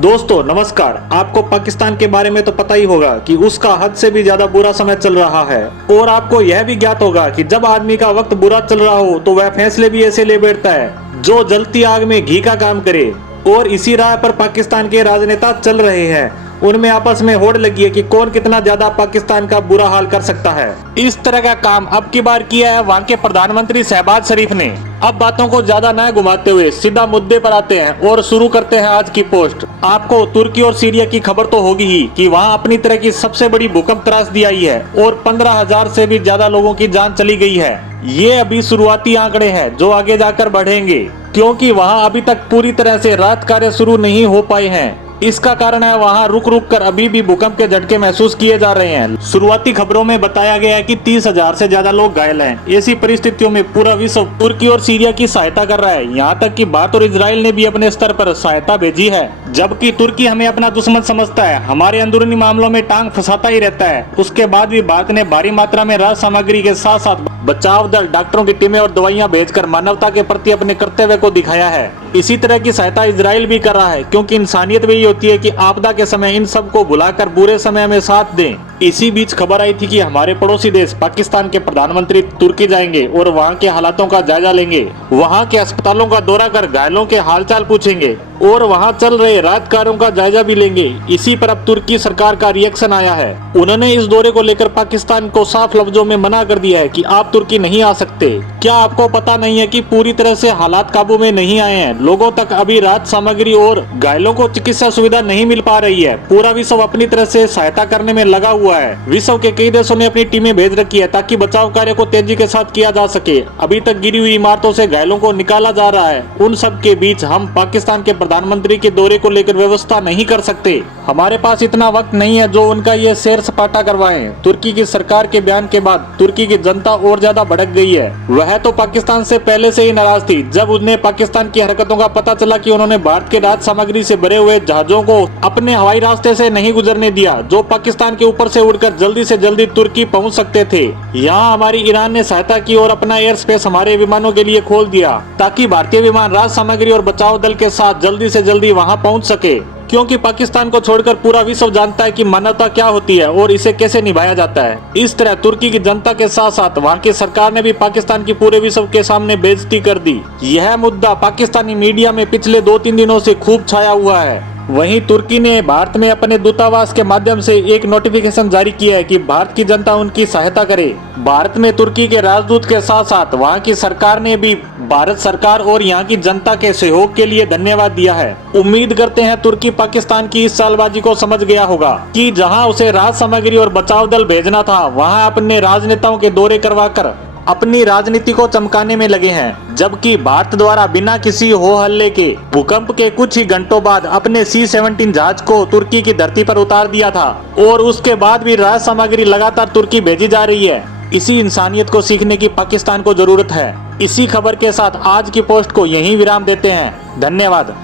दोस्तों नमस्कार। आपको पाकिस्तान के बारे में तो पता ही होगा कि उसका हद से भी ज्यादा बुरा समय चल रहा है और आपको यह भी ज्ञात होगा कि जब आदमी का वक्त बुरा चल रहा हो तो वह फैसले भी ऐसे ले बैठता है जो जलती आग में घी का काम करे। और इसी राह पर पाकिस्तान के राजनेता चल रहे हैं। उनमें आपस में होड़ लगी है कि कौन कितना ज्यादा पाकिस्तान का बुरा हाल कर सकता है। इस तरह का काम अब की बार किया है वहाँ के प्रधानमंत्री शहबाज शरीफ ने। अब बातों को ज्यादा न घुमाते हुए सीधा मुद्दे पर आते हैं और शुरू करते हैं आज की पोस्ट। आपको तुर्की और सीरिया की खबर तो होगी ही कि वहाँ अपनी तरह की सबसे बड़ी भूकंप त्रासदी आई है और 15,000 से भी ज्यादा लोगों की जान चली गई है। ये अभी शुरुआती आंकड़े हैं जो आगे जाकर बढ़ेंगे, क्योंकि वहाँ अभी तक पूरी तरह से राहत कार्य शुरू नहीं हो पाए हैं। इसका कारण है वहाँ रुक रुक कर अभी भी भूकंप के झटके महसूस किए जा रहे हैं। शुरुआती खबरों में बताया गया है कि 30,000 से ज्यादा लोग घायल हैं। ऐसी परिस्थितियों में पूरा विश्व तुर्की और सीरिया की सहायता कर रहा है। यहाँ तक कि भारत और इजराइल ने भी अपने स्तर पर सहायता भेजी है। जबकि तुर्की हमें अपना दुश्मन समझता है, हमारे अंदरूनी मामलों में टांग फंसाता ही रहता है। उसके बाद भी भारत ने भारी मात्रा में राहत सामग्री के साथ साथ बचाव दल, डॉक्टरों की टीमें और दवाइयां भेजकर मानवता के प्रति अपने कर्तव्य को दिखाया है। इसी तरह की सहायता इजराइल भी कर रहा है, क्योंकि इंसानियत में ये होती है कि आपदा के समय इन सबको भुलाकर बुरे समय में साथ दें। इसी बीच खबर आई थी कि हमारे पड़ोसी देश पाकिस्तान के प्रधानमंत्री तुर्की जाएंगे और वहां के हालातों का जायजा लेंगे। वहां के अस्पतालों का दौरा कर घायलों के हालचाल पूछेंगे और वहां चल रहे राहत कार्यों का जायजा भी लेंगे। इसी पर अब तुर्की सरकार का रिएक्शन आया है। उन्होंने इस दौरे को लेकर पाकिस्तान को साफ लफ्जों में मना कर दिया है कि आप तुर्की नहीं आ सकते। क्या आपको पता नहीं है कि पूरी तरह से हालात काबू में नहीं आए हैं? लोगों तक अभी राहत सामग्री और घायलों को चिकित्सा सुविधा नहीं मिल पा रही है। पूरा विश्व अपनी तरह से सहायता करने में लगा हुआ है। विश्व के कई देशों ने अपनी टीमें भेज रखी है ताकि बचाव कार्य को तेजी के साथ किया जा सके। अभी तक गिरी हुई इमारतों से घायलों को निकाला जा रहा है। उन सब के बीच हम पाकिस्तान के प्रधानमंत्री के दौरे को लेकर व्यवस्था नहीं कर सकते। हमारे पास इतना वक्त नहीं है जो उनका ये सैर सपाटा करवाएं। तुर्की की सरकार के बयान के बाद तुर्की की जनता और ज्यादा भड़क गई है। वह तो पाकिस्तान से पहले से ही नाराज थी। जब उन्हें पाकिस्तान की हरकतों का पता चला कि उन्होंने भारत के राहत सामग्री से भरे हुए जहाजों को अपने हवाई रास्ते से नहीं गुजरने दिया, जो पाकिस्तान के ऊपर से उड़कर जल्दी से जल्दी तुर्की पहुंच सकते थे। यहाँ हमारी ईरान ने सहायता की और अपना एयर स्पेस हमारे विमानों के लिए खोल दिया ताकि भारतीय विमान राहत सामग्री और बचाव दल के साथ जल्दी से जल्दी वहां पहुंच सके। क्योंकि पाकिस्तान को छोड़कर पूरा विश्व जानता है कि मानवता क्या होती है और इसे कैसे निभाया जाता है। इस तरह तुर्की की जनता के साथ साथ वहाँ की सरकार ने भी पाकिस्तान की पूरे विश्व के सामने बेइज्जती कर दी। यह मुद्दा पाकिस्तानी मीडिया में पिछले 2-3 दिनों से खूब छाया हुआ है। वहीं तुर्की ने भारत में अपने दूतावास के माध्यम से एक नोटिफिकेशन जारी किया है कि भारत की जनता उनकी सहायता करे। भारत में तुर्की के राजदूत के साथ साथ वहां की सरकार ने भी भारत सरकार और यहां की जनता के सहयोग के लिए धन्यवाद दिया है। उम्मीद करते हैं तुर्की पाकिस्तान की इस चालबाजी को समझ गया होगा कि जहां उसे राहत सामग्री और बचाव दल भेजना था, वहां अपने राजनेताओं के दौरे करवाकर अपनी राजनीति को चमकाने में लगे हैं। जबकि भारत द्वारा बिना किसी हो हल्ले के भूकंप के कुछ ही घंटों बाद अपने C-17 जहाज को तुर्की की धरती पर उतार दिया था और उसके बाद भी राहत सामग्री लगातार तुर्की भेजी जा रही है। इसी इंसानियत को सीखने की पाकिस्तान को जरूरत है। इसी खबर के साथ आज की पोस्ट को यहीं विराम देते हैं। धन्यवाद।